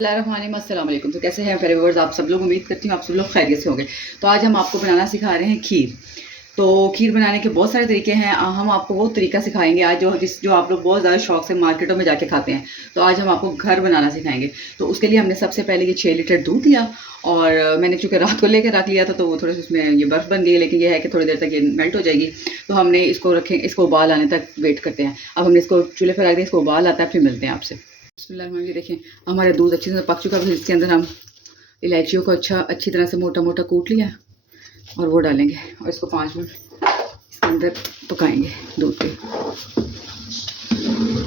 अस्सलाम वालेकुम। तो कैसे हैं मेरे व्यूअर्स, आप सब लोग, उम्मीद करती हूँ आप सब लोग खैरियत से होंगे। तो आज हम आपको बनाना सिखा रहे हैं खीर। तो खीर बनाने के बहुत सारे तरीके हैं। हम आपको वो तरीका सिखाएंगे आज जो आप लोग बहुत ज़्यादा शौक से मार्केटों में जाके खाते हैं। तो आज हम आपको घर बनाना सिखाएंगे। तो उसके लिए हमने सबसे पहले ये 6 लीटर दूध लिया और मैंने चूँकि रात को लेकर रख लिया था तो वो थोड़े से उसमें ये बर्फ़ बन गई, लेकिन ये है कि थोड़ी देर तक ये मेल्ट हो जाएगी। तो हमने इसको रखें, इसको उबाल आने तक वेट करते हैं। अब हमने इसको चूल्हे पर रख दिया, इसको उबाल आता है, फिर मिलते हैं आपसे। बिस्मिल्लाह। ये देखें हमारा दूध अच्छी तरह पक चुका है। इसके अंदर हम इलायचियों को अच्छी तरह से मोटा मोटा कूट लिया और वो डालेंगे और इसको 5 मिनट इसके अंदर पकाएंगे दूध के।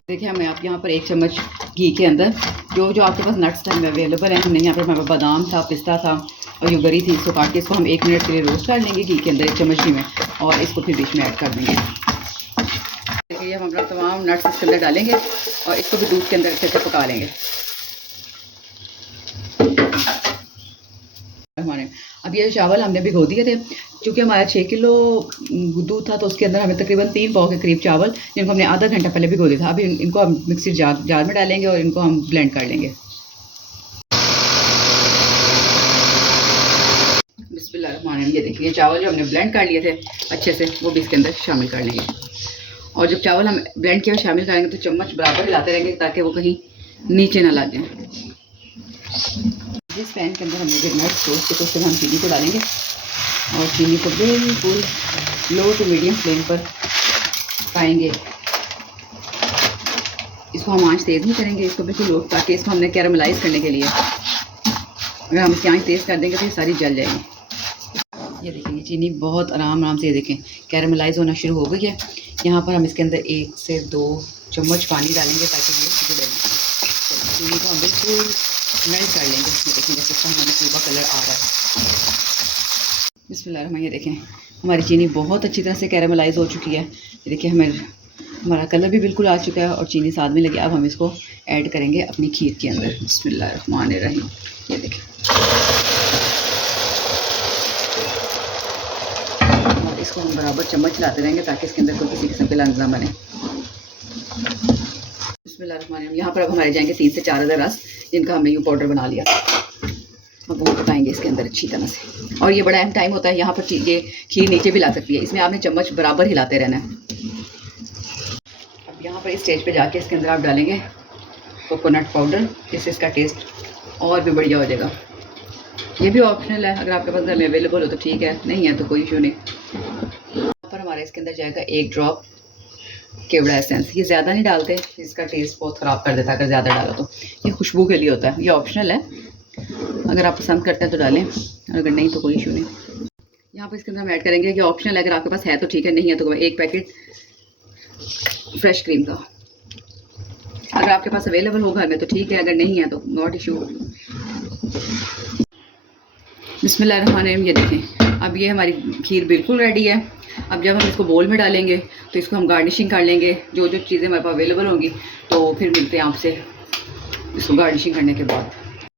देखिए हमें आप यहाँ पर 1 चम्मच घी के अंदर जो आपके पास नट्स टाइम अवेलेबल है, हमने यहाँ पर हमारे बादाम था, पिस्ता था और युगरी थी, इसको काट के इसको हम 1 मिनट के लिए रोस्ट कर लेंगे घी के अंदर 1 चम्मच घी में, और इसको फिर बीच में ऐड कर देंगे। देखिए हम अपना तमाम नट्स इसके अंदर डालेंगे और इसको भी दूध के अंदर अच्छे से पका लेंगे। अब ये चावल हमने भिगो दिए थे, क्योंकि हमारा 6 किलो दूध था तो उसके अंदर हमें तकरीबन 3 पाव के करीब चावल, जिनको हमने आधा घंटा पहले भिगो दिया था। अभी इनको हम मिक्सी जार में डालेंगे और इनको हम ब्लेंड कर लेंगे। बिस्मिल्लाहिर्रहमानिर्रहीम। ये देखिए चावल जो हमने ब्लेंड कर लिए थे अच्छे से, वो भी इसके अंदर शामिल कर लेंगे। और जब चावल हम ब्लेंड किया शामिल करेंगे तो चम्मच बराबर हिलाते रहेंगे ताकि वो कहीं नीचे ना लग जाए। जिस पैन के अंदर हमने जो नट्स रोस्ट किए तो उसमें हम चीनी को डालेंगे और चीनी को बिल्कुल लो टू मीडियम फ्लेम पर पकाएंगे। इसको हम आंच तेज़ नहीं करेंगे, इसको बिल्कुल लो, ताकि इसको हमने कैरामलाइज़ करने के लिए, अगर हम इसकी आंच तेज़ कर देंगे तो ये सारी जल जाएगी। ये देखेंगे चीनी बहुत आराम से, ये देखें कैरामलाइज़ होना शुरू हो गई है। यहाँ पर हम इसके अंदर 1 से 2 चम्मच पानी डालेंगे ताकि ये सिकुड़ जाए। तो चीनी को हम बिल्कुल मेल्ट कर लेंगे। इसमें देखें जैसे इसका हमारा पूरा कलर आ रहा है। बिस्मिल्लाह। ये देखें हमारी चीनी बहुत अच्छी तरह से कैरामलाइज़ हो चुकी है। ये देखिए हमारा कलर भी बिल्कुल आ चुका है और चीनी साथ में लगी। अब हम इसको ऐड करेंगे अपनी खीर के अंदर। बिस्मिल्लाहिर्रहमानिर्रहीम। ये देखें और इसको हम बराबर चम्मच चलाते रहेंगे ताकि इसके अंदर कोई किसी किस्म के लंग्स ना बने। बिस्मिल्लाहिर्रहमानिर्रहीम। यहाँ पर अब हमारे जाएंगे 3 से 4 अदर रस, जिनका हमने यूँ पाउडर बना लिया। अब वो पकाएंगे इसके अंदर अच्छी तरह से। और ये बड़ा अहम टाइम होता है, यहाँ पर ये खीर नीचे भी ला सकती है, इसमें आपने चम्मच बराबर हिलाते रहना है। अब यहाँ पर इस स्टेज पे जाके इसके अंदर आप डालेंगे कोकोनट पाउडर, जिससे इसका टेस्ट और भी बढ़िया हो जाएगा। ये भी ऑप्शनल है, अगर आपके पास घर में अवेलेबल हो तो ठीक है, नहीं है तो कोई इशू नहीं। यहाँ पर हमारे इसके अंदर जाएगा 1 ड्रॉप केवड़ा एसेंस। ये ज़्यादा नहीं डालते, इसका टेस्ट बहुत ख़राब कर देता है अगर ज़्यादा डालो तो। ये खुशबू के लिए होता है, ये ऑप्शनल है, अगर आप पसंद करते हैं तो डालें, अगर नहीं तो कोई इशू नहीं। यहाँ पर इसके अंदर हम ऐड करेंगे कि ऑप्शनल है, अगर आपके पास है तो ठीक है, नहीं है तो 1 पैकेट फ्रेश क्रीम का। अगर आपके पास अवेलेबल हो घर में तो ठीक है, अगर नहीं है तो नॉट इशू। बिस्मिल्लाहिर्रहमानिर्रहीम। ये देखें अब ये हमारी खीर बिल्कुल रेडी है। अब जब हम इसको बोल में डालेंगे तो इसको हम गार्निशिंग कर लेंगे, जो चीज़ें हमारे पास अवेलेबल होंगी। तो फिर मिलते हैं आपसे इसको गार्निशिंग करने के बाद।